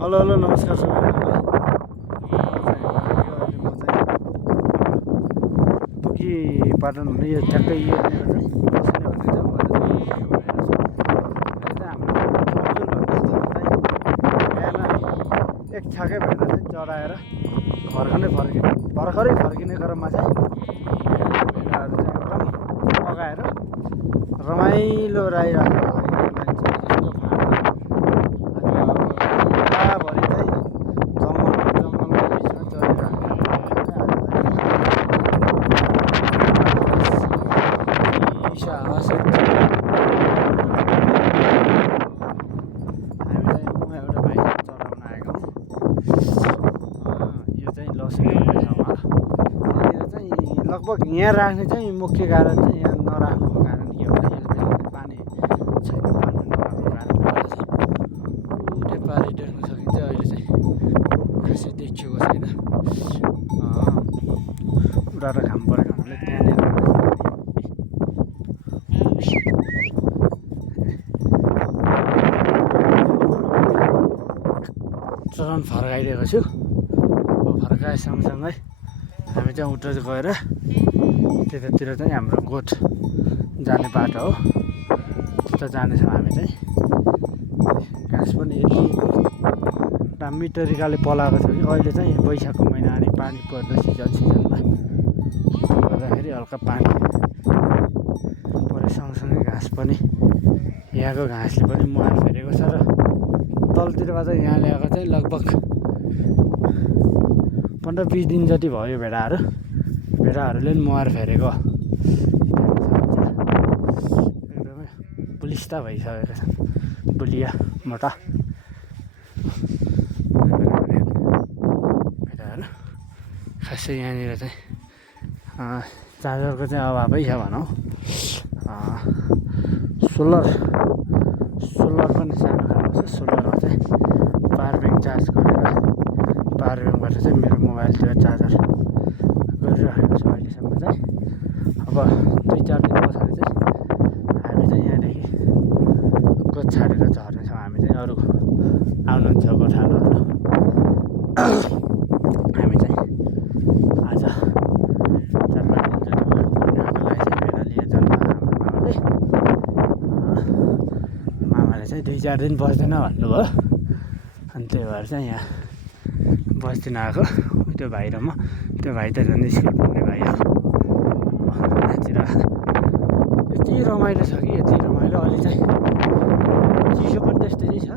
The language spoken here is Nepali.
हेलो हेलो नमस्कार सबैजनालाई। पुगीपाटन हुने यो ठ्याक्कै यहाँनिर चाहिँ बस्ने भन्ने चाहिँ मलाई चाहिँ एक छाकै भएर चाहिँ चराएर भर्खरै फर्किने क्रममा चाहिँ भेडाहरू चाहिँ एकदम अगाएर रमाइलो राइरहेको लगभग यहाँ राख्ने चाहिँ मुख्य कारण चाहिँ यहाँ नराख्नुको कारण के हो भने यसमा पानी छैन, पानी नभएको कारणले चाहिँ पारी देख्न सकिन्छ। अहिले चाहिँ खासै देखिएको छैन, उडा र घाम परेको हुनाले त्यहाँनिर चरन फर्काइदिएको छु। फर्काए सँगसँगै हामी चाहिँ उता गएर त्यतातिर चाहिँ हाम्रो गोठ जाने बाटो हो, त्यता जानेछौँ हामी चाहिँ। घाँस पनि यति दामी तरिकाले पलाएको छ कि अहिले चाहिँ वैशाखको महिना अनि पानी पर्ने सिजनमा गर्दाखेरि हल्का पानी परे सँगसँगै घाँस पनि यहाँको घाँसले पनि मुहार फेरेको छ र तलतिरबाट यहाँ ल्याएको चाहिँ लगभग 15-20 दिन जति भयो भेडाहरूले पनि मुहार फेरेको। एकदमै बुलिस्ता भइसकेको छ, बुलिया मोटा भेडाहरू। खासै यहाँनिर चाहिँ चार्जरको चाहिँ अभावै छ भनौँ। सोलर पनि सानो खालको छ। सोलरमा चाहिँ पावर ब्याङ्क चार्ज गरेर पावर ब्याङ्कबाट चाहिँ मेरो मोबाइलतिर चार्जर गरिराखेको छु अहिलेसम्म चाहिँ। अब 2-4 दिन पछाडि चाहिँ हामी चाहिँ यहाँदेखि गोठ छाडेर झर्नेछौँ। हामी चाहिँ अरू आउनुहुन्छ गोठालोहरू। हामी चाहिँ आज 4-5 दिन जति भयो पूर्णिमाको लागि चाहिँ भेडा लिए जन्म मामाले चाहिँ 2-4 दिन बस्दैन भन्नुभयो, अनि त्यही भएर चाहिँ यहाँ बस्दिन आएको। त्यो भाइ र म, त्यो भाइ त झन् स्कुल पुग्ने भाइ हो। यति रमाइलो छ कि यति रमाइलो। अहिले चाहिँ चिसो पनि त्यस्तै नै छ।